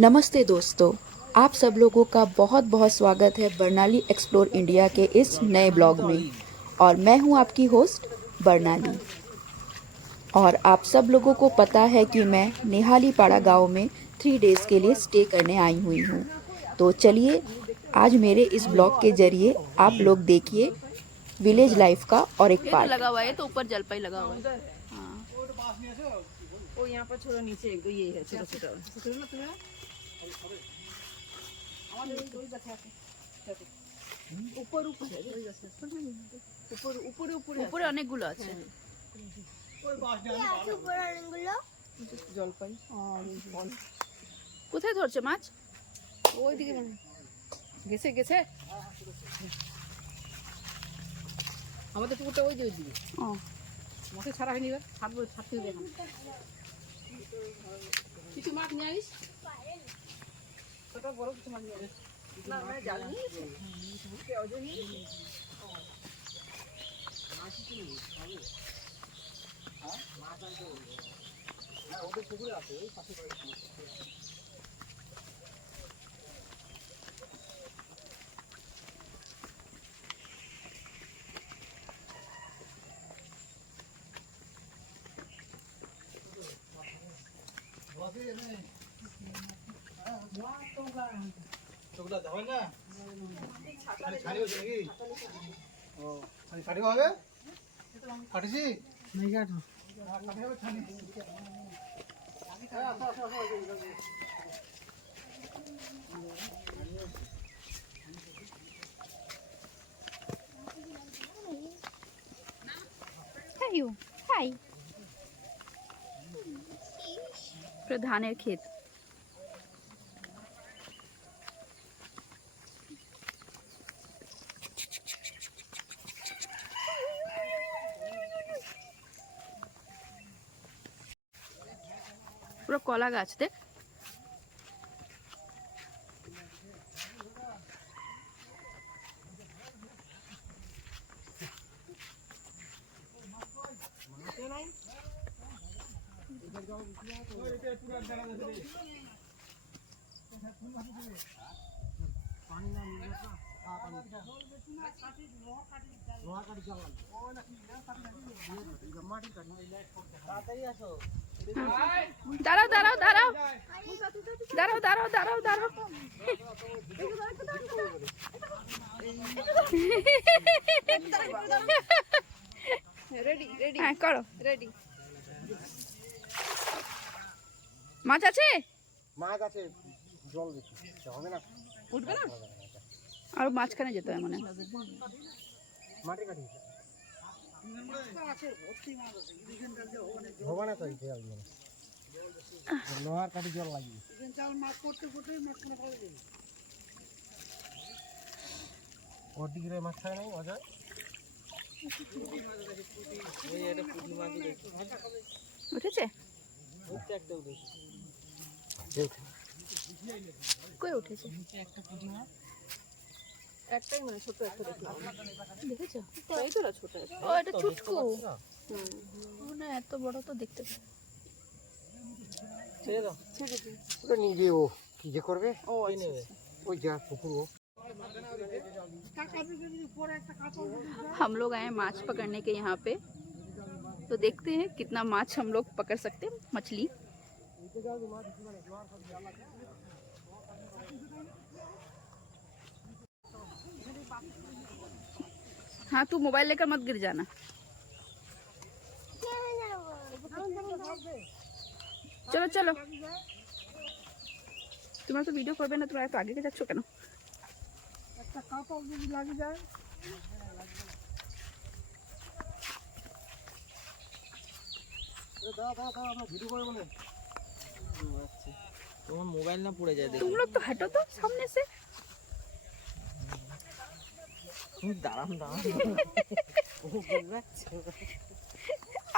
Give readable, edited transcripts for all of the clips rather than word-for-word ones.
नमस्ते दोस्तों, आप सब लोगों का बहुत बहुत स्वागत है बरनाली एक्सप्लोर इंडिया के इस नए ब्लॉग में। और मैं हूं आपकी होस्ट बरनाली। और आप सब लोगों को पता है कि मैं नेहालीपाड़ा गांव में 3 डेज़ के लिए स्टे करने आई हुई हूं। तो चलिए आज मेरे इस ब्लॉग के जरिए आप लोग देखिए विलेज लाइफ का और एक ये तो पार्ट। लगा हुआ है, तो ऊपर जलपाई लगा हुआ है। हाँ, वो यहाँ पर छोड़ो, नीचे एक दो ये है छोटा छोटा। ऊपर ऊपर है, ऊपर ऊपर ऊपर উপরে অনেকগুলো আছে। জলপাই কোথায় ধরছে মাছ? ওইদিকে মানে গেছে গেছে আমাদের পুকুরটা ওই যে ওইদিকে ও, মাছে ছাড়া হয়নি, এবার ছাড়বো, ছাড়তে হবে এখন। কিছু মাছ নিয়ে আনিস, ছোট বড় কিছু মাছ নিয়ে আনিস। না না জাল নিয়েছে চোখটা ধরে না ছাড়ি হচ্ছে নাকি? ও ছাড়ি হবে কাটিছি ধানের ক্ষেত। পুরো কলা গাছ দেখ। দাঁড়াও দাঁড়াও দাঁড়াও দাঁড়াও দাঁড়াও দাঁড়াও দাঁড়াও। রেডি রেডি হ্যাঁ করো। রেডি। মাছ আছে? মাছ আছে, জল বেশি হবে না, উঠবে না, আর মাঝখানে যেতে হয় মনে হয়। মাটি কাটি হবে না তো, লোহার কাঠি জল লাগিয়ে ওর দিকে মাছ খায় নাই অজয়। উঠেছে? কই উঠেছে? একটাই মানে ছোট একটা দেখলাম। দেখেছো? এই তো না ছোট একটা। ও এটা চুটকু। না এত বড় তো দেখতে পাই। ছেড়ে দাও, ওটা নিজে ও কি যে করবে, ও ওই যা পুকুর ও। हम लोग आए माछ पकड़ने के यहाँ पे, तो देखते हैं कितना माछ हम लोग पकड़ सकते हैं, मछली। हाँ तू मोबाइल लेकर मत गिर जाना। चलो चलो, তোমরা তো ভিডিও করবে না, তোমরা এত আগে যাচ্ছ কেন? একটা কাপড় যদি লাগে যায় তোমার মোবাইল না পড়ে যায় तुम लोग तो हटो तो सामने से। দাঁড়াম দাঁড়াম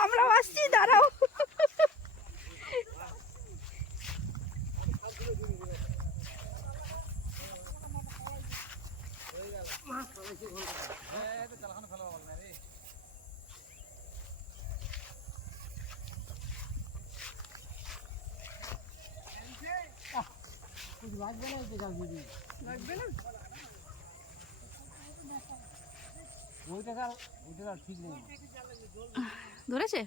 আমরাও আসছি, দাঁড়াও। कुछ লাগবে না এটা দিদি লাগবে না ওইটা ঠিক নেই ধরেছে?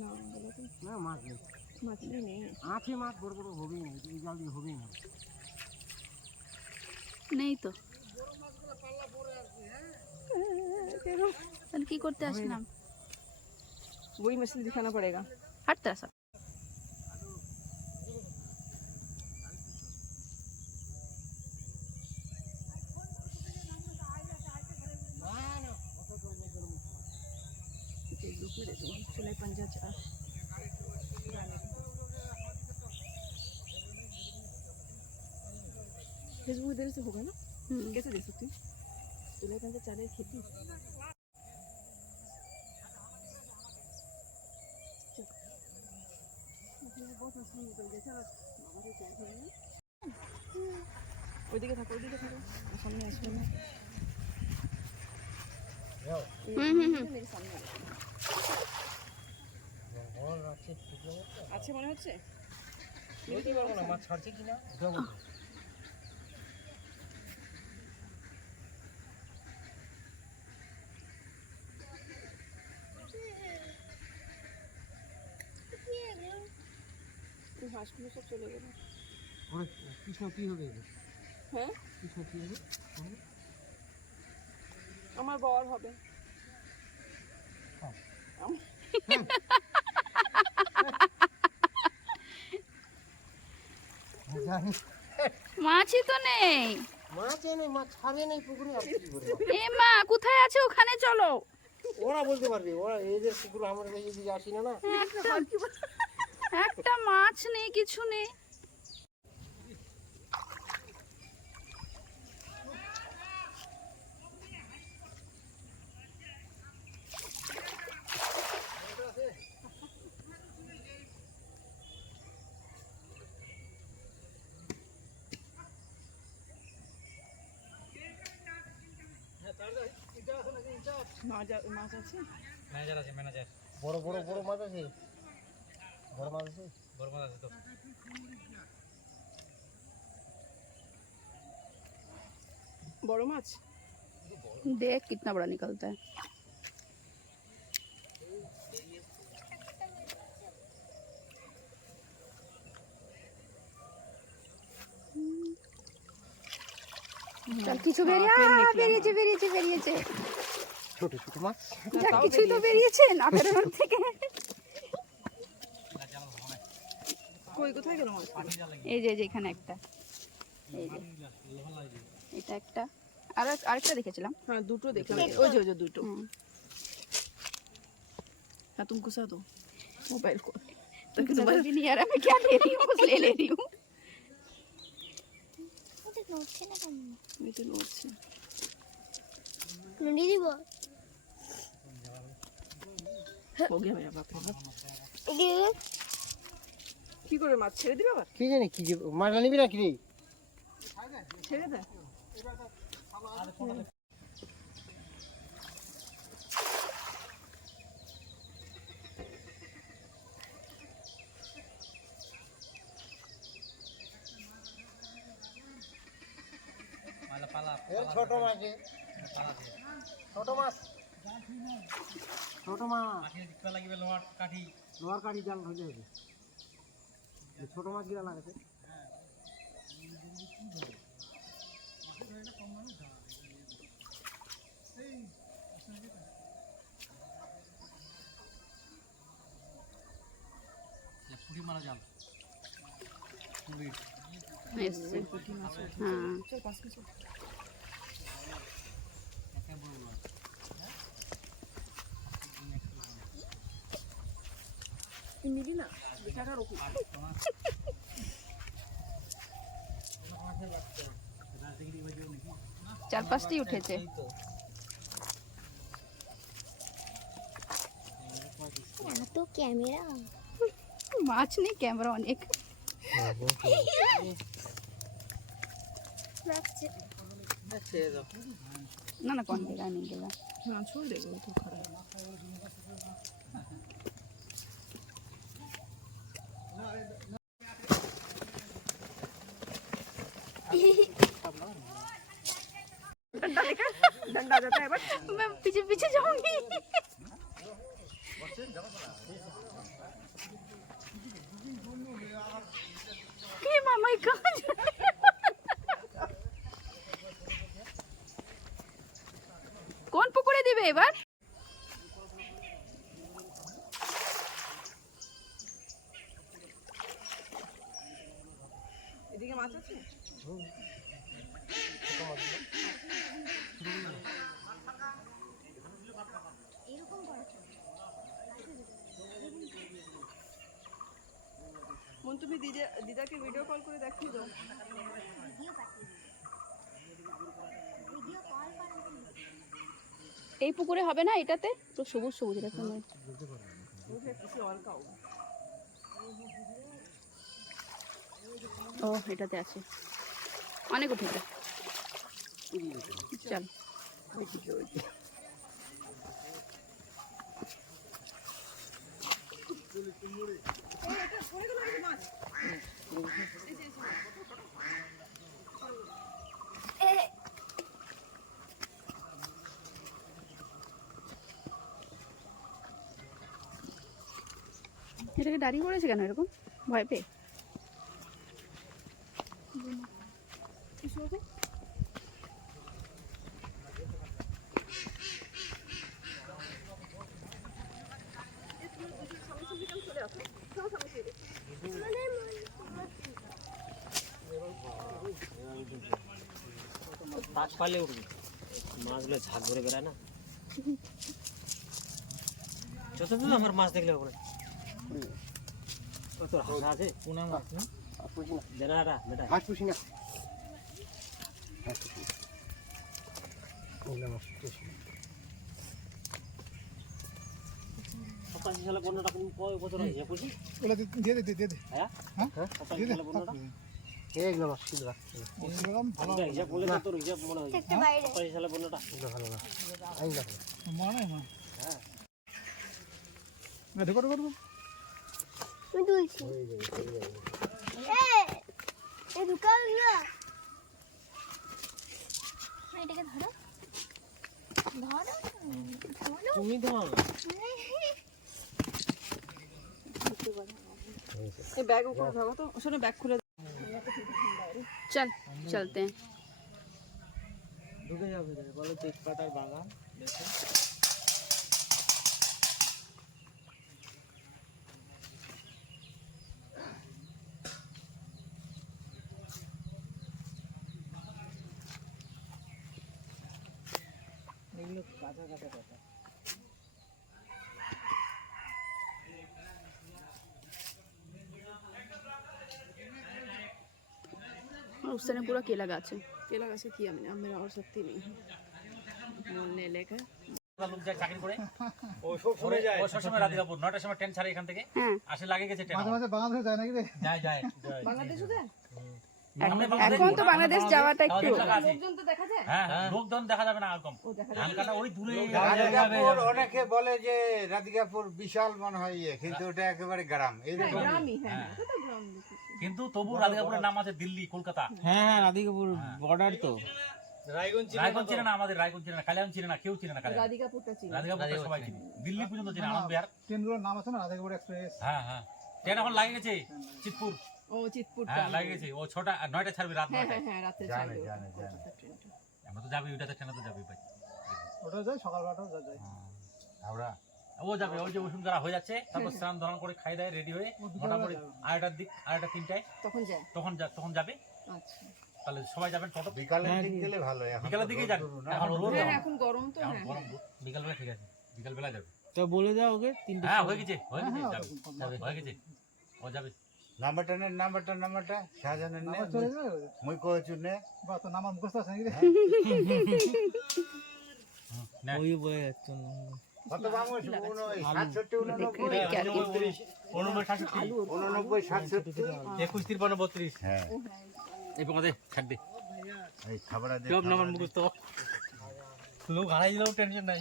না বলো তো না মাছ নেই মাছলি নেই আছে মাছ বড় বড় হবেই না এই জাল দিয়ে হবেই না নেই তো। তাহলে কি করতে আসলাম? वही मछली दिखाना पड़ेगा हट तेरा सब। चले पंजा चार फेसबुक इधर से होगा ना कैसे दे सकती चले पंजा चार खेती बहुत मछली निकल गया चलो हमारे क्या है ওইদিকে থাকো সামনে আসবে না मेरे सामने বল আছে ঠিক নেই আছে মনে হচ্ছে বলতে পারবো না মাছ ছাড়ছে কিনা ওটা বলবো হাঁসগুলো সব চলে গেল ওরে কৃষ্ণ কি হবে হ্যাঁ কৃষ্ণ কি হবে আমার বর হবে জানি মাছই তো নেই। মাছ নেই মাছ ছাড়ে নেই পুকুরে আর কি করবে এ মা কোথায় আছে? ওখানে চলো। ওরা বলতে পারবে ওরা এদের পুকুর আমরা যদি আসি না না একটা মাছ নেই, কিছু নেই। মাছ আছে ম্যানেজার আছে ম্যানেজার বড় বড় বড় মাছ আছে বড় মাছ আছে বড় মাছ আছে তো বড় মাছ देख कितना बड़ा निकलता है। চল কিছু বেরিয়েছে ছোট ছোট মাছ যা কিছুই তো বেরিয়েছে না বেরোনোর থেকে। কই কোথায় গেল মাছ এই যে এখানে একটা, এই যে এটা একটা, আরেকটা দেখেছিলাম। हाँ दूटो देखा ओ जो दूटो हाँ तुम घुसा दो मोबाइल को समझ भी नहीं आ रहा मैं क्या ले रही हूँ, बस ले रही हूँ। मैं तो नोट से हो गया मेरा बाप रे बाप কি করে মাছ ছেড়ে দিবে আবার কি জানি কি যে মাছ নিবি না কি রে ছেড়ে দে পালা পালা ছোট মাছ ছোট মাছ ছোট মাছ কাঠি দিতে লাগবে লোহার কাঠি লোহার কাঠি জাল হইলে হবে ছোট মাছ গিলা লাগাতে পুঁটি মারা জাল इससे हाँ चल पास में चल मिली ना बेचारा रोको চার পাঁচটি উঠেছে। তো ক্যামেরা মাছ নেই, ক্যামেরা অনেক। লাগছে ছেড়ে দাও ना ना कौन देगा, नहीं देगा। हाँ छोड़ देगा वो तो खड़ा डंडा जाता है बट मैं पीछे पीछे जाऊंगी। ये मामा कहाँ जा रहे हैं? কোন পুকুরে দিবে এবার? এদিকে মাছ আছে মন তুমি দিদাকে ভিডিও কল করে দেখিয়ে দাও এই পুকুরে হবে না এটাতে? তো সবুজ সবুজ এরকম। किसी और का होगा ও এটাতে আছে অনেক উঠেছে। চল এটাকে দাঁড়িয়ে পড়েছে কেন এরকম ভয় পেয়ে? পাঁচ পালে উঠবে মাছগুলো ঝাঁক ধরে বেড়ায় না যত আমার মাছ দেখলে ওখানে তোর হাসা আছে পুনা মাছ না জেনারা বেটা হাঁস পুষি না হাঁস পুষি না ওগুলো মাছ পুষি না 87 সালে 15 টাকা কয় বছর হয়েছে পুষি ওগুলো দিয়ে দে হ্যাঁ হ্যাঁ 87 সালে 15 টাকা এইগুলো মাছ শুধু রাখছি এরকম ভালো হিসাব বলে তো তোর হিসাব মনে হয় একটা বাইরে 87 সালে 15 টাকা এগুলো ভালো না এইগুলো মনে না হ্যাঁ না দেখো করবো আমি তুলছি এ ঢুকাও না এটাকে ধরো ধরো ধরো তুমি তো ये बैग ऊपर उठाओ तो उसने बैग खुले चल चलते हैं। ঢুকে যাবে বলো তেজপাতার বাগান দেখো এগুলো কাঁচা কাঁচা কথা और उस तरह पूरा केला गाछ है। केला कैसे किया मैंने अब मेरा और शक्ति नहीं है बोलने लेकर লোক যায় চাকরি করে ও সব শুনে যায় ও সবসময় রাধিকাপুর 9টার সময় ট্রেন ছাড়ে এখান থেকে হ্যাঁ আসে লাগে গেছে ট্রেন মাঝে মাঝে বাংলাদেশে যায় নাকি রে যায় যায় बांग्लादेश उधर এখন তো বাংলাদেশ যাওয়াটা একটু लोकजन तो देखा जाए হ্যাঁ লোকজন দেখা যাবে না একদম ধান কাটা ওই দূরে রাধিকাপুর অনেকে বলে যে রাধিকাপুর বিশাল মনে হয় ইয়ে কিন্তু ওটা একেবারে গ্রাম এইরকম ग्राम ही है तो ग्राम কিন্তু তবু রাধিকাপুরের নাম আছে দিল্লি কলকাতা হ্যাঁ হ্যাঁ রাধিকাপুর বর্ডার তো রায়গঞ্জ চিনে না আমাদের রায়গঞ্জ চিনে না কালিয়াগঞ্জ চিনে না কেউ চিনে না কালিয়াগঞ্জ राधिकापुर का चीज রাধিকাপুর সবাই চিনে দিল্লি পর্যন্ত চিনে আনন্দ বিহার ট্রেনগুলোর নাম আছে না রাধাকাপুর এক্সপ্রেস হ্যাঁ হ্যাঁ ট্রেন এখন লাগে গেছে চিতপুর ओ चितपुर হ্যাঁ লাগে গেছে ও 6টা 9টা ছাড়বে রাত 9টায় है रात से জানে चाहिए জানে আমরা তো যাবি ওইটাতে ট্রেনে তো যাবি ভাই ওটা যায় সকাল 12টাও যায় আমরা ও যাবে ওই যে বসুন্ধরা হয়ে যাচ্ছে তারপর স্নান ধারণ করে খাই দায় রেডি হয়ে মোটামুটি 8টার দিক 8টা 3টায় তখন যায় তখন যাবে আচ্ছা তাহলে সবাই যাবেন টোটো বিকালের দিক গেলে ভালো এখন বিকালের দিকেই যাবে এখন রোদ হ্যাঁ এখন গরম তো এখন হ্যাঁ গরম বিকাল বেলা ঠিক আছে বিকাল বেলা যাবে তো বলে দাও ওকে 3টা হ্যাঁ হয়ে গেছে যাবে হয়ে গেছে ও যাবে নাম্বারটা শাহজাহানের নে চলে যাবে মুই কইছু নে বা তো নাম মুখস্থ আছে নাকি রে ওই বলে যাচ্ছে না কত দাম হইছে 67 21 53 32 হ্যাঁ এই পকাতে ছাড় দে এই খাবারটা দে সব নাম্বার মুখস্থ লোক হারাই দিলেও টেনশন নাই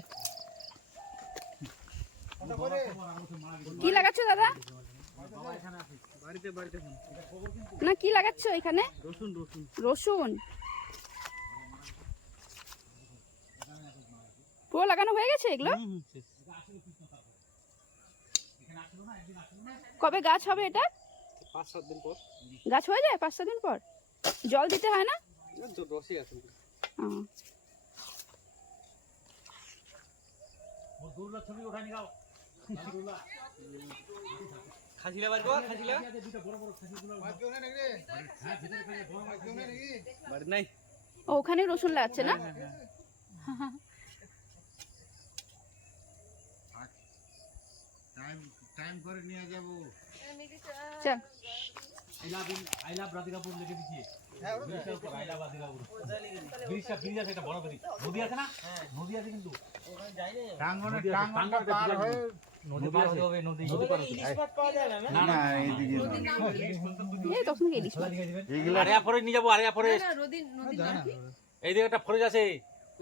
কি লাগাচ্ছ দাদা? না কি লাগাচ্ছ এখানে? রসুন পুরো লাগানো হয়ে গেছে এগুলো? কবে গাছ হবে এটা? 5-7 দিন পর। গাছ হয়ে যায় 5-7 দিন পর? জল দিতে হয় না? রসই আছে। ও। খাসিলা বাড়ি কর, খাসিলা বাড়ি নাই। ও, ওখানে রসুন লাগছে না? টাইম করে নিয়ে যাব। চল। আই লাভ রাধিকাপুর লিখে দিচ্ছি। ব্রিজটার উপর আই লাভ রাধিকাপুর। ব্রিজটা ব্রিজ আছে, একটা বড় ব্রিজ। নদী আছে না? নদী আছে কিন্তু। টাঙ্গনটা পার হয়ে নদী পার হতে হবে, নদী পার হতে হবে। না না এইদিকে এই তখন কি ইলিশ মাছ? এগুলা আরিয়া ফরেস্ট নিয়ে যাবো, আরিয়া ফরেস্ট। এইদিকে একটা ফরেস্ট আছে,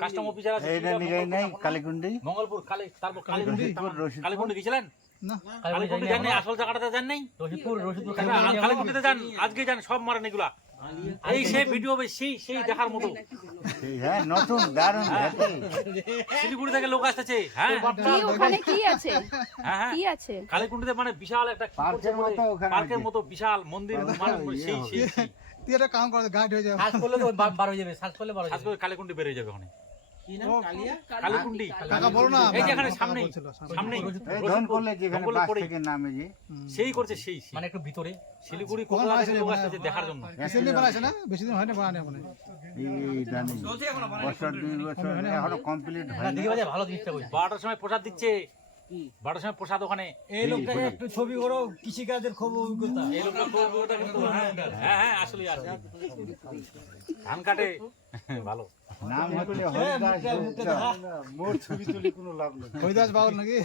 কাস্টম অফিসার আছে। এইটা নিয়ে নাই কালীকুন্ডি মঙ্গলপুর কালী, তারপর কালীকুন্ডি। রশিদপুর। কালীকুন্ডি গেছিলেন? কালীকুন্ডি যান নাই? আসল জায়গাটাতে যান নাই? কালীকুন্ডিতে যান, আজকে যান, সব মারেন এগুলা। এই সেই ভিডিও সেই দেখার মতো। হ্যাঁ, নতুন দারুণ ঘাটে। শিলিগুড়ি থেকে লোক আসতেছে। হ্যাঁ কি ওখানে কি আছে? হ্যাঁ হ্যাঁ। কি আছে? কালীকুন্ডিতে মানে বিশাল একটা কি পার্কের করছে বলে, মতো ওখানে পার্কের আছে। মতো বিশাল মন্দির, মানে সেই সেই সেই। তুই একটা কাম কর, গাইড হয়ে যাবে। সার্চ করে কালীকুন্ডি বেরিয়ে যাবে ওখানে। কালীকুন্ডি। কাকা বলো না, এই যে এখানে সামনেই, বলছিল, সামনে। সামনেই এই ধন করলে যেখানে জঙ্গলের বাস পরেই। থেকে নামে যে সেই করছে সেই মানে একটু ভিতরে শিলিগুড়ি কলকাতা থেকে লোক আসতেছে দেখার জন্য। রিসেন্টলি বানাইছে না, বেশি দিন হয়নি বানানো মানে। এই জানি বছর 2 বছর এখনো কমপ্লিট হয়নি। 12টার সময় প্রসাদ দিচ্ছে, 12টার সময় প্রসাদ ওখানে। এই লোকটাকে একটু ছবি করো, কৃষিকাজের খুব অভিজ্ঞতা। এই লোকটা খুব অভিজ্ঞতা কিন্তু। হ্যাঁ হ্যাঁ, আসলে আছে। ধান কাটে ভালো। নাম হচ্ছে হরিদাস। মোর ছবি তুলি কোনো লাভ নেই। হরিদাস বাবুর নাকি?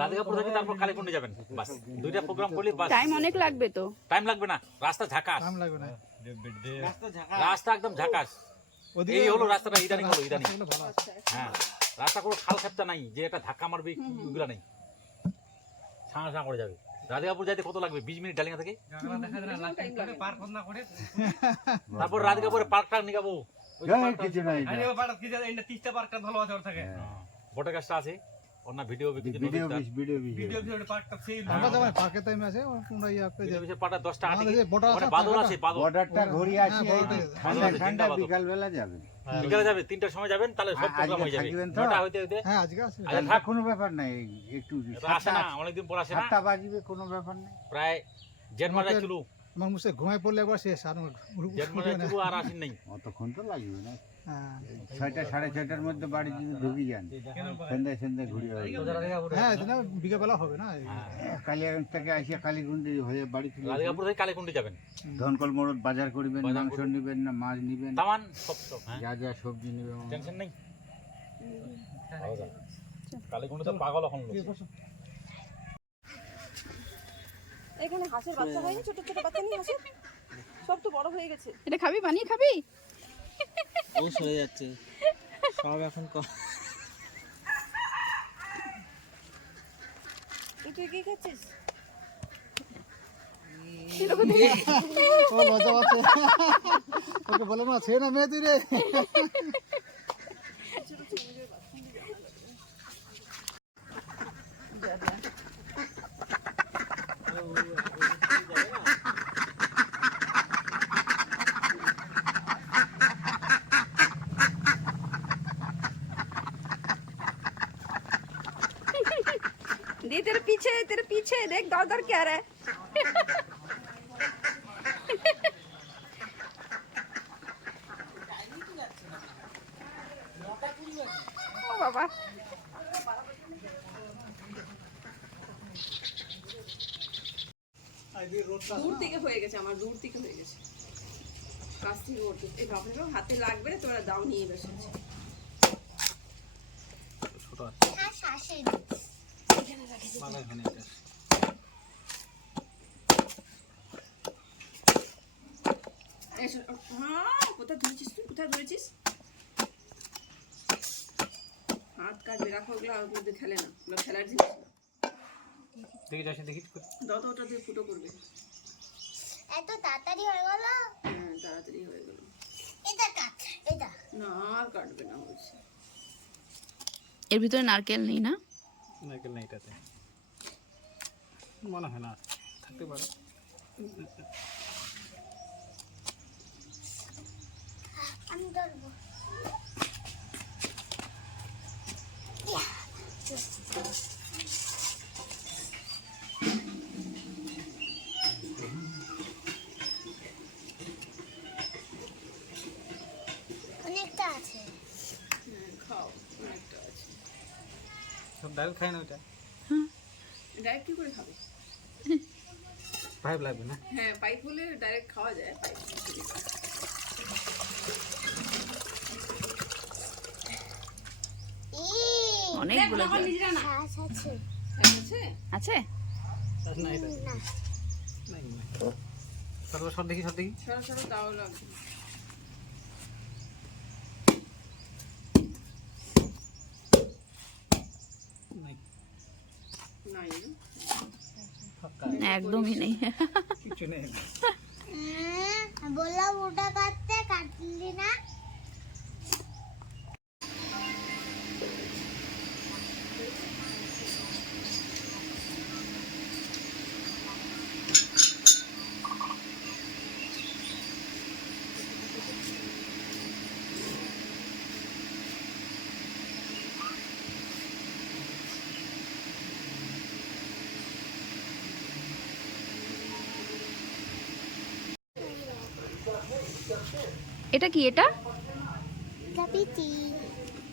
রাধিকাপুর থেকে তারপর কালীকুন্ডি যাবেন, বাস। দুইটা প্রোগ্রাম করলে বাস। টাইম অনেক লাগবে তো। টাইম লাগবে না, রাস্তা ঝাকাস, নাম লাগবে না। রাস্তা একদম ঝাকাস। ওদিকে এই হলো রাস্তাটা, ইদানিং হলো ইদানিং। রাস্তাগুলো ভালো আছে। হ্যাঁ, রাস্তা কোনো খাল খেপটা নাই যে একটা ধাক্কা মারবে, ওগুলা নেই, ছাঁ ছাঁ করে যাবে। রাধিকাপুর যাইতে কত লাগবে? 20 মিনিট ডালিয়া থেকে। তারপর রাধিকাপুরে পার্কটা নিয়ে যাবো। ওই যে হ্যাঁ, পার্কটা কিছু নাই এটা। বটে গাছটা আছে, ওর না ভিডিও ভিডিও আমরা যাবো না, পার্কের টাইমে আছে, তোমরা ইয়া করে যাবে। পাটা 10 টাকা আমাদের থেকে। যে বর্ডার আছে, বাদর আছে, বাদর। বর্ডারটা ঘুরে আসি। হ্যাঁ, এই বর্ডার। ঠান্ডা ঠান্ডা বাদর। বিকাল বেলা যাবে। বিকালে যাবে, 3টার সময় যাবেন, তাহলে সব প্রোগ্রাম হয়ে যাবে। থাকবেন তো? 9টা হইতে হইতে হ্যাঁ আজকে আছে। আচ্ছা, থাক, কোনো ব্যাপার নাই। একটু এটা আসে না, অনেকদিন পর আসে না, 7টা বাজবে, কোনো ব্যাপার নেই। প্রায় জেনমারা চলু, আমার মুখে ঘুমাই পড়লে একবার শেষ, আর জেনমারা চলু আর আসেন নাই। অতক্ষণ তো লাগবে না। হ্যাঁ 6টা 6:30টার মধ্যে বাড়ি যদি ঢুকি যান, সন্ধ্যায় ঘুরে আসবে। হ্যাঁ, এটা বিকেলবেলা হবে না? কালিয়াগঞ্জ থেকে আসিয়া কালীকুন্ডি হয়ে বাড়ি চলে আসবেন। রাধিকাপুর থেকে কালীকুন্ডি যাবেন, ধনকল মোড়ত বাজার করবেন, বাজার মাংস নিবেন না মাছ নিবেন, তামান সব সব। হ্যাঁ, যা যা সবজি নিবেন। টেনশন নেই। কালীকুন্ডি তো পাগল এখন লোক। এখানে হাঁসের বাচ্চা হয়নি, ছোট ছোট বাচ্চা নেই হাঁসের? সব তো বড় হয়ে গেছে। এটা খাবি? বানিয়ে খাবি? ও সরে যাচ্ছে সব এখন তুই কি খাচ্ছিস? ও লজ্জা পাচ্ছে। ওকে বলে না, ছে না মেয়ে তুই রে। दी तेरे पीछे देख, दौड़ दौड़ क्या रहा है। ओ बाबा, দূর থেকে হয়ে গেছে, আমার দূর থেকে হয়ে গেছে, কাছ থেকে ওঠে। এই বাপরে বাপ, হাতে লাগবে না, তোরা দাও নিয়ে বসেছে। হ্যাঁ, কোথায় ধরেছিস তুই? কোথায় ধরেছিস? হাত কাটবে, রাখো, ওগুলো ওর মধ্যে খেলে না, ওগুলো খেলার জিনিস না। দেখি যাচ্ছে দেখি দাও তো ওটা দিয়ে ফুটো করবে। এত তাড়াতাড়ি হয়ে গেল। হ্যাঁ তাড়াতাড়ি হয়ে গেল। এটা কাট, এটা। না আর কাটবে না বলছে। এর ভিতরে নারকেল নেই না? নারকেল নেই এটাতে, মনে হয় না থাকতে পারে। আমি ধরবো। অনেকটা আছে। হ্যাঁ খাও, অনেকটা আছে। সব ডাইরেক্ট খায় না ওটা, ডাইরেক্ট কি করে খাবে? পাইপ লাগবে না? হ্যাঁ পাইপ হলে ডাইরেক্ট খাওয়া যায়, পাইপ অনেকগুলো আমার নিজেরা না শ্বাস আছে। আছে। আছে। না এটা না, নাই নাই। সর দেখি সর দেখি। সরো সরো তাও লাগবে। নাই নাই একদমই নেই। কিছু নেই। বললাম ওটা কাটতে, কাটলি না। এটা কি? এটা এটা পিটি,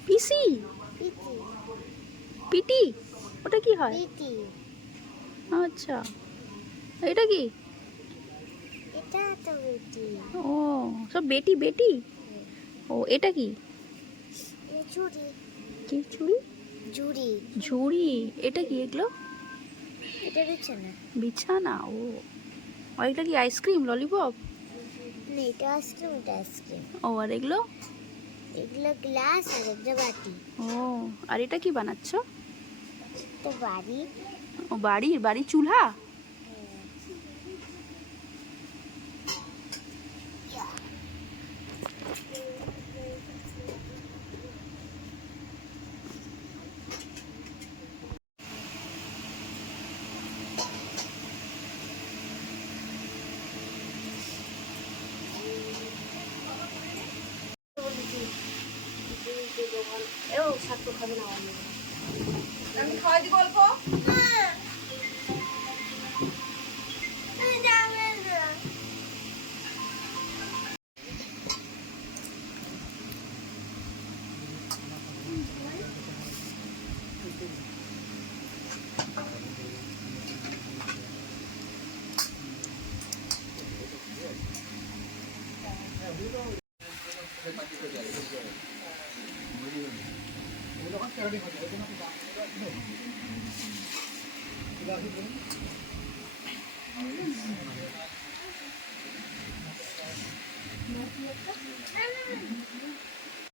পিসি, পিটি, পিটি। ওটা কি হয়? পিটি। আচ্ছা, এটা কি? এটা তো পিটি। ও সব বেটি বেটি। ও এটা কি? এটা ঝুড়ি, কি চুড়ি? ঝুড়ি। ঝুড়ি। এটা কি এগুলো? এটা বিছানা। বিছানা। ও আর এটা কি আইসক্রিম, ললিপপ? না, এটা আইসক্রিম, এটা আইসক্রিম। ও আর এগুলো? এগুলো গ্লাস আর একটা বাটি। ও আর এটা কি বানাচ্ছ? তো বাড়ি। ও বাড়ির চুলহা। আমি খাওয়াই দিব অল্প। ওই যখন 4 দিন হবে ওই জন্য